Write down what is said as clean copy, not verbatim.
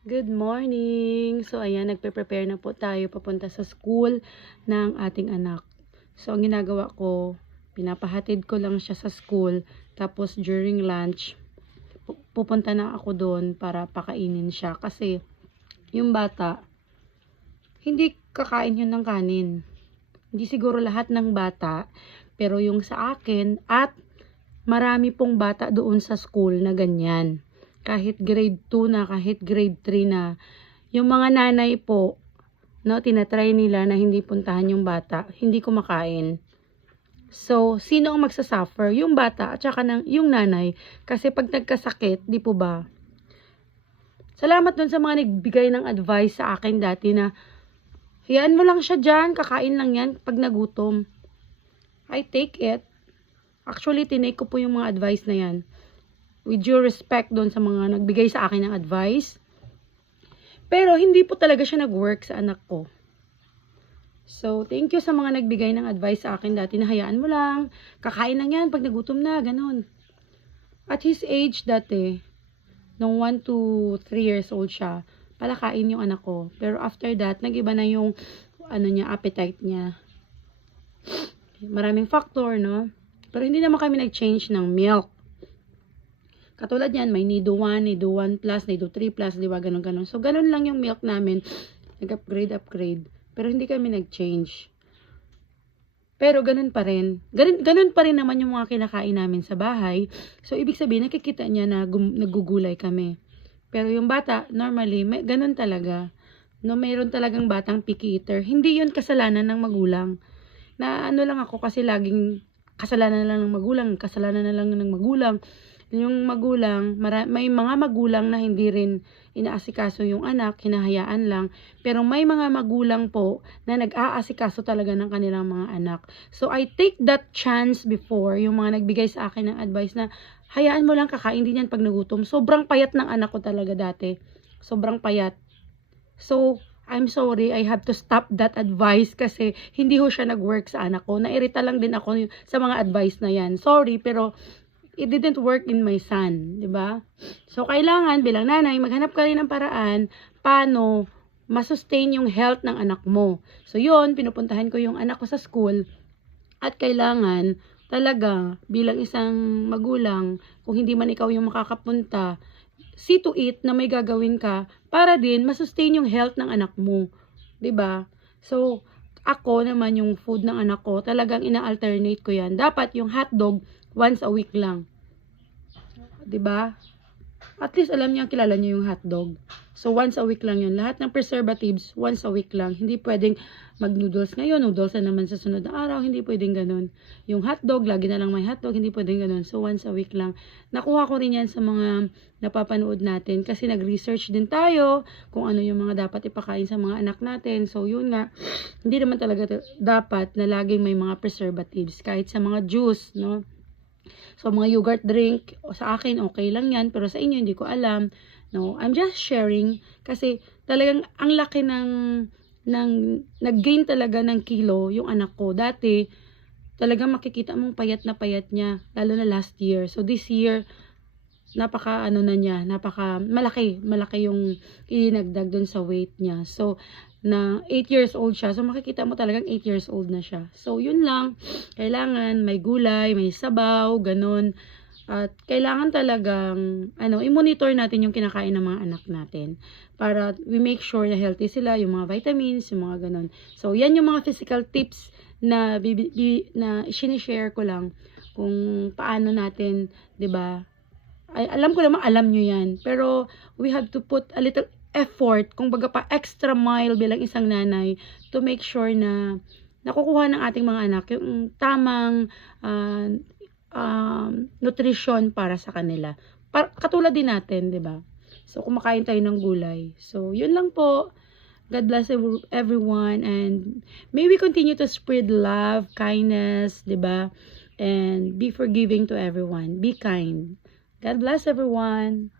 Good morning! So, ayan, nagpe-prepare na po tayo papunta sa school ng ating anak. So, ang ginagawa ko, pinapahatid ko lang siya sa school. Tapos, during lunch, pupunta na ako doon para pakainin siya. Kasi, yung bata, hindi kakain yun ng kanin. Hindi siguro lahat ng bata, pero yung sa akin at marami pong bata doon sa school na ganyan. Kahit grade 2 na, kahit grade 3 na. Yung mga nanay po, no, tinatry nila na hindi puntahan yung bata, hindi kumakain. So, sino ang magsasuffer? Yung bata at saka yung nanay. Kasi pag nagkasakit, di po ba? Salamat dun sa mga nagbigay ng advice sa akin dati na, hayaan mo lang siya dyan, kakain lang yan pag nagutom. I take it. Actually, tinake ko po yung mga advice na yan. With due respect doon sa mga nagbigay sa akin ng advice. Pero hindi po talaga siya nag-work sa anak ko. So, thank you sa mga nagbigay ng advice sa akin dati na hayaan mo lang, kakain lang yan pag nagutom na, ganun. At his age dati, nung 1 to 3 years old siya, palakain yung anak ko. Pero after that, nag-iba na yung appetite niya. Maraming factor, no? Pero hindi naman kami nag-change ng milk. Katulad yan, may Nido 1, Nido 1 plus, Nido 3 plus, di ba? Ganun. So, ganun lang yung milk namin. Nag-upgrade. Pero hindi kami nag-change. Pero ganun pa rin. Ganun pa rin naman yung mga kinakain namin sa bahay. So, ibig sabihin, nakikita niya na nagugulay kami. Pero yung bata, normally, ganun talaga. No, mayroon talagang batang picky eater. Hindi yun kasalanan ng magulang. Na ano lang ako kasi laging kasalanan na lang ng magulang. Yung magulang, may mga magulang na hindi rin inaasikaso yung anak, hinahayaan lang. Pero may mga magulang po na nag-aasikaso talaga ng kanilang mga anak. So, I take that chance before, yung mga nagbigay sa akin ng advice na, hayaan mo lang kakain din yan pag nagutom. Sobrang payat ng anak ko talaga dati. Sobrang payat. So, I'm sorry, I have to stop that advice kasi hindi ho siya nag-work sa anak ko. Nairita lang din ako sa mga advice na yan. Sorry, pero it didn't work in my son, 'di ba? So kailangan bilang nanay maghanap ka rin ng paraan paano ma-sustain yung health ng anak mo. So 'yun, pinupuntahan ko yung anak ko sa school at kailangan talaga bilang isang magulang, kung hindi man ikaw yung makakapunta, see to it na may gagawin ka para din ma-sustain yung health ng anak mo, 'di ba? So ako naman yung food ng anak ko, talagang ina-alternate ko 'yan. Dapat yung hotdog once a week lang. 'Di ba? At least alam niya, kilala niyo yung hotdog. So once a week lang 'yun. Lahat ng preservatives once a week lang. Hindi pwedeng mag-noodles ngayon, noodles na naman sa sunod na araw, hindi pwedeng ganoon. Yung hotdog, lagi na lang may hotdog, hindi pwedeng ganoon. So once a week lang. Nakuha ko rin 'yan sa mga napapanood natin kasi nag-research din tayo kung ano yung mga dapat ipakain sa mga anak natin. So yun nga, hindi naman talaga dapat na laging may mga preservatives kahit sa mga juice, no? So, mga yogurt drink, sa akin, okay lang yan. Pero sa inyo, hindi ko alam. No, I'm just sharing. Kasi, talagang, ang laki nag-gain talaga ng kilo yung anak ko. Dati, talagang makikita mong payat na payat niya. Lalo na last year. So, this year, napaka malaki yung inagdag dun sa weight niya. So, na 8 years old siya. So, makikita mo talagang 8 years old na siya. So, yun lang. Kailangan may gulay, may sabaw, ganun. At kailangan talagang, i-monitor natin yung kinakain ng mga anak natin. Para we make sure na healthy sila, yung mga vitamins, yung mga ganun. So, yan yung mga physical tips na sinishare ko lang kung paano natin, 'di ba? Alam ko naman, alam nyo yan. Pero, we have to put a little effort, kung baga pa extra mile bilang isang nanay, to make sure na nakukuha ng ating mga anak yung tamang nutrition para sa kanila. Katulad din natin, di ba? So, kumakain tayo ng gulay. So, yun lang po. God bless everyone, and may we continue to spread love, kindness, di ba? And be forgiving to everyone. Be kind. God bless everyone.